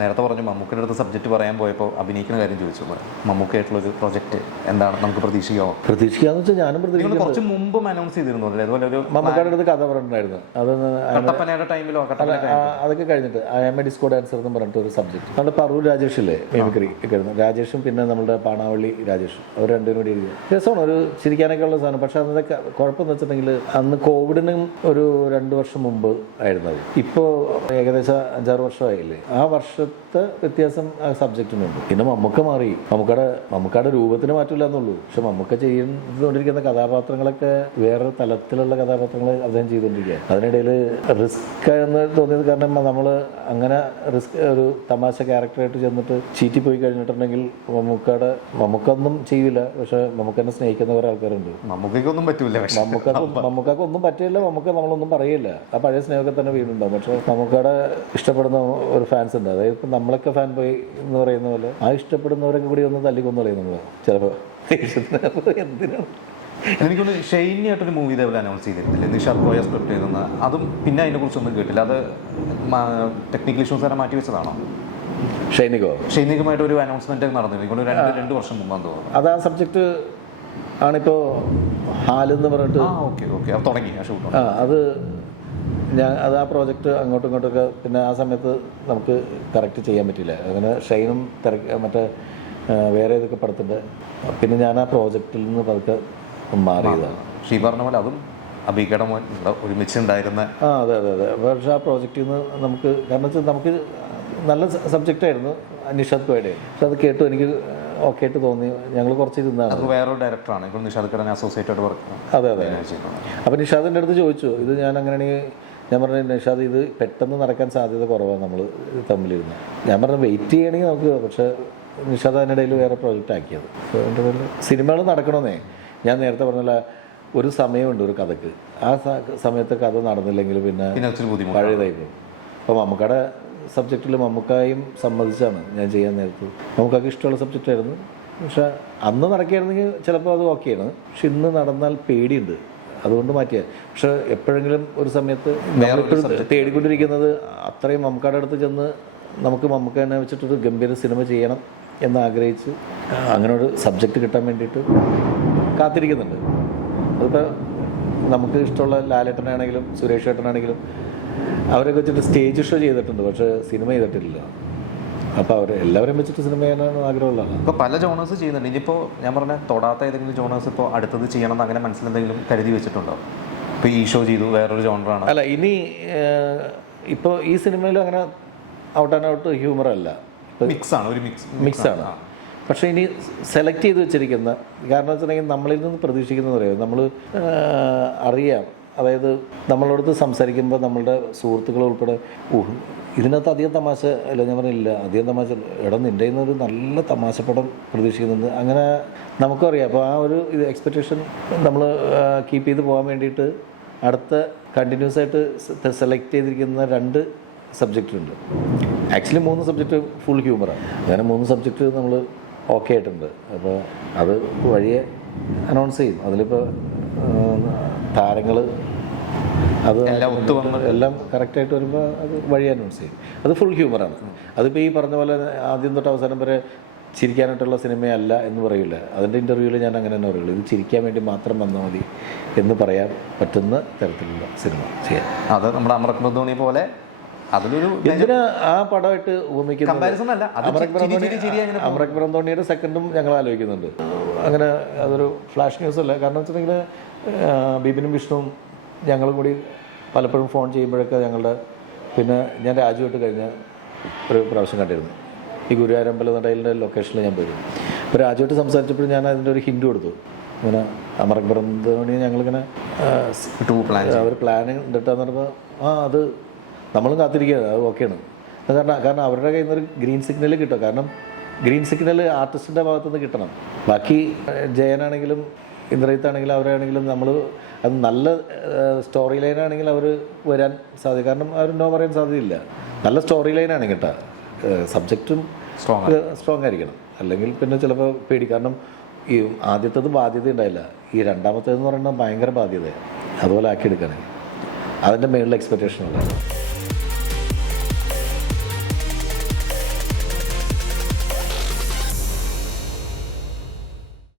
നേരത്തെ പറഞ്ഞു മമ്മൂക്കിന്റെ അടുത്ത് സബ്ജക്റ്റ് പറയാൻ പോയപ്പോൾ അഭിനയിക്കുന്ന കാര്യം ചോദിച്ചു. മമ്മൂക്കായിട്ടുള്ള ഒരു പ്രൊജക്റ്റ് എന്താണ് നമുക്ക് പ്രതീക്ഷിക്കാമോ പ്രതീക്ഷിക്കാന്ന് വെച്ചാൽ ഞാനും പ്രതീക്ഷിക്കുന്നു കുറച്ച് മുമ്പ് അനൗൺസ് ചെയ്തിരുന്നു? അല്ലേ? അതുപോലെ ഒരു മമ്മൂക്കാരുടെ അടുത്ത് കഥ പറഞ്ഞിട്ടുണ്ടായിരുന്നു. അത് ടൈമിലോ അതൊക്കെ കഴിഞ്ഞിട്ട്. I M A disco dancer എന്ന് പറഞ്ഞിട്ട് ഒരു സബ്ജക്ട് നമ്മുടെ പറവൂർ രാജേഷ് അല്ലേ മിമിക്രി ഒക്കെ ആയിരുന്നു. രാജേഷും പിന്നെ നമ്മുടെ പാണാവള്ളി രാജേഷും. അവർ രണ്ടുപേരും കൂടി ഇരിക്കും. രസമാണ്. ഒരു ചിരിക്കാനൊക്കെ ഉള്ള സാധനം. പക്ഷെ അതൊക്കെ കുഴപ്പമെന്ന് വെച്ചിട്ടുണ്ടെങ്കിൽ അന്ന് കോവിഡിനും ഒരു രണ്ട് വർഷം മുമ്പ് ആയിരുന്നു അത്. ഇപ്പോൾ ഏകദേശം അഞ്ചാറ് വർഷമായില്ലേ? ആ വർഷത്തെ വ്യത്യാസം ആ സബ്ജക്റ്റിനുണ്ട്. പിന്നെ മമ്മൂക്ക മാറി. മമ്മൂക്കയുടെ മമ്മൂക്കയുടെ രൂപത്തിന് മാറ്റില്ല എന്നുള്ളൂ. പക്ഷെ മമ്മൂക്ക ചെയ്തുകൊണ്ടിരിക്കുന്ന കഥാപാത്രങ്ങളൊക്കെ വേറെ തലത്തിലുള്ള കഥാപാത്രങ്ങൾ അദ്ദേഹം ചെയ്തുകൊണ്ടിരിക്കുക അതിനിടയിൽ റിസ്ക് എന്ന് തോന്നിയത് കാരണം നമ്മൾ അങ്ങനെ റിസ്ക് ഒരു തമാശ ക്യാരക്ടറായിട്ട് ചെന്നിട്ട് ചീറ്റി പോയി കഴിഞ്ഞിട്ടുണ്ടെങ്കിൽ മമ്മൂക്കയുടെ മമ്മൂക്കൊന്നും ചെയ്യില്ല. പക്ഷെ മമ്മൂക്കനെ സ്നേഹിക്കുന്ന കുറേ ആൾക്കാരുണ്ട്. മമ്മൂക്കൊന്നും പറ്റൂല മമ്മൂക്കാക്ക് ഒന്നും പറ്റില്ല മമ്മൂക്ക നമ്മളൊന്നും പറയില്ല. ആ പഴയ സ്നേഹമൊക്കെ തന്നെ വീടുണ്ടാവും പക്ഷെ മമ്മൂക്കയുടെ ഇഷ്ടപ്പെടുന്ന ഒരു ഫാൻസ് ഉണ്ട്. അതായത് ഇപ്പം നമ്മളൊക്കെ ഫാൻ ബോയ് എന്ന് പറയുന്ന പോലെ ആ ഇഷ്ടപ്പെടുന്നവരൊക്കെ കൂടി ഒന്ന് തല്ലിക്കൊന്നു പറയും നമ്മൾ ചിലപ്പോൾ എന്തിനാണ് എനിക്കൊന്ന് ഷെയിനിയായിട്ടൊരു മൂവി ഇതേപോലെ അനൗൺസ് ചെയ്തിരുന്നില്ലേ? നിഷാദ് പോയ സ്ക്രിപ്റ്റ് എഴുതുന്ന അതും പിന്നെ അതിനെ കുറിച്ചൊന്നും കേട്ടില്ല. അത് ടെക്നിക്കൽ ഇഷ്യൂസ് തന്നെ മാറ്റി വെച്ചതാണോ? ഷൈനികോ ഷൈനികമായിട്ട് ഒരു അനൗൺസ്മെന്റ് നടന്നിരുന്നു. രണ്ട് രണ്ട് വർഷം മുമ്പാന്ന് തോന്നുന്നു. അത് ആ സബ്ജക്ട് ആണിപ്പോ ഹാലെന്ന് പറഞ്ഞിട്ട് ആ ഓക്കെ ഓക്കെ. അത് തുടങ്ങി. ആ ഷൂട്ട് ആ അത് ഞാൻ അത് ആ പ്രോജക്റ്റ് അങ്ങോട്ടും ഇങ്ങോട്ടൊക്കെ പിന്നെ ആ സമയത്ത് നമുക്ക് കറക്റ്റ് ചെയ്യാൻ പറ്റില്ല അങ്ങനെ ഷൈനും തിരക്ക് മറ്റേ വേറെ ഏതൊക്കെ പടത്തിന്റെ പിന്നെ ഞാൻ ആ പ്രോജക്റ്റിൽ നിന്ന് പതുക്കെ മാറിയതാണ്. ഷീ പറഞ്ഞ പോലെ അതും അബീക്കയുടെ മോൻ ഒരുമിച്ച് ഉണ്ടായിരുന്ന ആ അതെ അതെ അതെ. പക്ഷേ ആ പ്രോജക്റ്റിൽ നിന്ന് നമുക്ക് കാരണം വെച്ചാൽ നമുക്ക് നല്ല സബ്ജക്റ്റായിരുന്നു നിഷാദ് കോയുടെ. പക്ഷെ അത് കേട്ടു എനിക്ക് ഓക്കെ ആയിട്ട് തോന്നി. ഞങ്ങൾ കുറച്ച് ഇരുന്നാണ്. അത് വേറൊരു ഡയറക്ടറാണ്. ഇപ്പോൾ നിഷാദ് കടന അസോസിയേറ്റഡ് വർക്ക് അതെ അതെ. അപ്പോൾ നിഷാദിന്റെ അടുത്ത് ചോദിച്ചു ഇത് ഞാൻ അങ്ങനെയാണെങ്കിൽ ഞാൻ പറഞ്ഞു നിഷാദ് ഇത് പെട്ടെന്ന് നടക്കാൻ സാധ്യത കുറവാണ് നമ്മൾ തമ്മിലിരുന്ന്. ഞാൻ പറഞ്ഞു വെയിറ്റ് ചെയ്യണമെങ്കിൽ നമുക്ക് പക്ഷേ നിഷാദ് അതിനിടയിൽ വേറെ പ്രോജക്റ്റ് ആക്കിയത്. സിനിമകൾ നടക്കണമെന്നേ ഞാൻ നേരത്തെ പറഞ്ഞ ഒരു സമയമുണ്ട് ഒരു കഥക്ക്. ആ സമയത്ത് കഥ നടന്നില്ലെങ്കിൽ പിന്നെ പഴയതായി പോകും അപ്പോൾ മമ്മക്കടെ സബ്ജക്റ്റിൽ മമ്മക്കായും സമ്മതിച്ചാണ് ഞാൻ ചെയ്യാൻ നേരത്ത്. നമുക്കൊക്കെ ഇഷ്ടമുള്ള സബ്ജക്റ്റായിരുന്നു പക്ഷെ അന്ന് നടക്കുകയായിരുന്നെങ്കിൽ ചിലപ്പോൾ അത് ഓക്കെയാണ് പക്ഷെ ഇന്ന് നടന്നാൽ പേടിയുണ്ട്. അതുകൊണ്ട് മാറ്റിയ. പക്ഷെ എപ്പോഴെങ്കിലും ഒരു സമയത്ത് തേടിക്കൊണ്ടിരിക്കുന്നത് അത്രയും മമ്മക്കാട് അടുത്ത് ചെന്ന് നമുക്ക് മമ്മൂക്കനെ വെച്ചിട്ടൊരു ഗംഭീര സിനിമ ചെയ്യണം എന്ന് ആഗ്രഹിച്ച് അങ്ങനെ ഒരു സബ്ജക്റ്റ് കിട്ടാൻ വേണ്ടിയിട്ട് കാത്തിരിക്കുന്നുണ്ട്. അതിപ്പോൾ നമുക്ക് ഇഷ്ടമുള്ള ലാലേട്ടനാണെങ്കിലും സുരേഷ് ഏട്ടനാണെങ്കിലും അവരൊക്കെ വെച്ചിട്ട് സ്റ്റേജ് ഷോ ചെയ്തിട്ടുണ്ട്. പക്ഷേ സിനിമ ചെയ്തിട്ടില്ല. അപ്പോൾ അവർ എല്ലാവരെയും വെച്ചിട്ട് സിനിമ ചെയ്യാനാണ് ആഗ്രഹമുള്ളത് ഇപ്പോൾ പല ജോണേഴ്സ് ചെയ്യുന്നുണ്ട്. ഇനിയിപ്പോൾ ഞാൻ പറഞ്ഞ തൊടാത്ത ഏതെങ്കിലും ജോണേഴ്സ് ഇപ്പോൾ അടുത്തത് ചെയ്യണം എന്ന് അങ്ങനെ മനസ്സിലെന്തെങ്കിലും കരുതി വെച്ചിട്ടുണ്ടോ? ഇപ്പോൾ ഈ ഷോ ചെയ്തു വേറൊരു ജോണറാണ്. അല്ല ഇനി ഇപ്പോൾ ഈ സിനിമയിലും അങ്ങനെ ഔട്ട് ആൻഡ് ഔട്ട് ഹ്യൂമർ അല്ല. മിക്സ് ആണ് ഒരു മിക്സ് മിക്സ് ആണ്. പക്ഷേ ഇനി സെലക്ട് ചെയ്ത് വെച്ചിരിക്കുന്ന കാരണം വെച്ചിട്ടുണ്ടെങ്കിൽ നമ്മളിൽ നിന്ന് പ്രതീക്ഷിക്കുന്നത് അറിയാം നമ്മൾ അറിയാം അതായത് നമ്മളടുത്ത് സംസാരിക്കുമ്പോൾ നമ്മളുടെ സുഹൃത്തുക്കൾ ഉൾപ്പെടെ ഊഹ് ഇതിനകത്ത് അധികം തമാശ അല്ല ഞാൻ പറഞ്ഞില്ല അധികം തമാശ എടാ നിന്റെ ഒരു നല്ല തമാശ പടം പ്രതീക്ഷിക്കുന്നുണ്ട്. അങ്ങനെ നമുക്കും അറിയാം. അപ്പോൾ ആ ഒരു ഇത് എക്സ്പെക്റ്റേഷൻ നമ്മൾ കീപ്പ് ചെയ്ത് പോകാൻ വേണ്ടിയിട്ട് അടുത്ത കണ്ടിന്യൂസ് ആയിട്ട് സെലക്ട് ചെയ്തിരിക്കുന്ന രണ്ട് സബ്ജക്റ്റ് ഉണ്ട്. ആക്ച്വലി മൂന്ന് സബ്ജക്റ്റ് ഫുൾ ഹ്യൂമറാണ് അങ്ങനെ മൂന്ന് സബ്ജക്റ്റ് നമ്മൾ ഓക്കെ ആയിട്ടുണ്ട്. അപ്പോൾ അത് വഴിയെ അനൗൺസ് ചെയ്യും. അതിലിപ്പോൾ താരങ്ങൾ അത് എല്ലാം ഒത്തു വന്ന് എല്ലാം കറക്റ്റായിട്ട് വരുമ്പോൾ അത് വഴി അനൗൺസ് ചെയ്യും. അത് ഫുൾ ഹ്യൂമറാണ് അതിപ്പോൾ ഈ പറഞ്ഞ പോലെ ആദ്യം തൊട്ട് അവസാനം വരെ ചിരിക്കാനായിട്ടുള്ള സിനിമയല്ല എന്ന് പറയില്ല. അതിന്റെ ഇന്റർവ്യൂവിൽ ഞാൻ അങ്ങനെ തന്നെ പറയുള്ളൂ. ഇത് ചിരിക്കാൻ വേണ്ടി മാത്രം വന്നാൽ മതി എന്ന് പറയാൻ പറ്റുന്ന തരത്തിലുള്ള സിനിമ ചെയ്യാൻ. അത് നമ്മുടെ മധോണി പോലെ അതിലൊരു എന്തിനാ ആ പടമായിട്ട് ഉപമിക്കുന്നത് അമരക് ബ്രന്തോണിയുടെ സെക്കൻഡും ഞങ്ങൾ ആലോചിക്കുന്നുണ്ട്. അങ്ങനെ അതൊരു ഫ്ലാഷ് ന്യൂസ് അല്ല. കാരണം വെച്ചിട്ടുണ്ടെങ്കിൽ ബിബിനും വിഷ്ണുവും ഞങ്ങളും കൂടി പലപ്പോഴും ഫോൺ ചെയ്യുമ്പോഴൊക്കെ ഞങ്ങളുടെ പിന്നെ ഞാൻ രാജുവായിട്ട് കഴിഞ്ഞ ഒരു പ്രാവശ്യം കണ്ടിരുന്നു. ഈ ഗുരുവായൂരമ്പല നടയിലെ ലൊക്കേഷനിൽ ഞാൻ പോയിരുന്നു. അപ്പോൾ രാജുവായിട്ട് സംസാരിച്ചപ്പോൾ ഞാൻ അതിന്റെ ഒരു ഹിൻഡ് കൊടുത്തു. ഇങ്ങനെ ബ്രന്തോണി ഞങ്ങളിങ്ങനെ അവർ പ്ലാനിങ് ഇട്ടാന്ന് പറഞ്ഞപ്പോൾ ആ അത് നമ്മളും കാത്തിരിക്കുക അത് ഓക്കെയാണ് അത് കാരണം കാരണം അവരുടെ കയ്യിൽ നിന്ന് ഒരു ഗ്രീൻ സിഗ്നൽ കിട്ടും. കാരണം ഗ്രീൻ സിഗ്നൽ ആർട്ടിസ്റ്റിന്റെ ഭാഗത്തു നിന്ന് കിട്ടണം. ബാക്കി ജയനാണെങ്കിലും ഇന്ദ്രജിത്താണെങ്കിലും അവരാണെങ്കിലും നമ്മൾ അത് നല്ല സ്റ്റോറി ലൈനാണെങ്കിൽ അവർ വരാൻ സാധ്യത കാരണം അവർ നോ പറയാൻ സാധ്യതയില്ല. നല്ല സ്റ്റോറി ലൈനാണ് കേട്ടോ. സബ്ജക്റ്റും സ്ട്രോങ് സ്ട്രോങ് ആയിരിക്കണം. അല്ലെങ്കിൽ പിന്നെ ചിലപ്പോൾ പേടി. കാരണം ഈ ആദ്യത്തേത് ബാധ്യത ഉണ്ടായില്ല. ഈ രണ്ടാമത്തേതെന്ന് പറയുന്നത് ഭയങ്കര ബാധ്യതയാണ് അതുപോലെ ആക്കിയെടുക്കുകയാണെങ്കിൽ അതിന്റെ മേളിൽ എക്സ്പെക്റ്റേഷൻ ഉണ്ടായിരുന്നു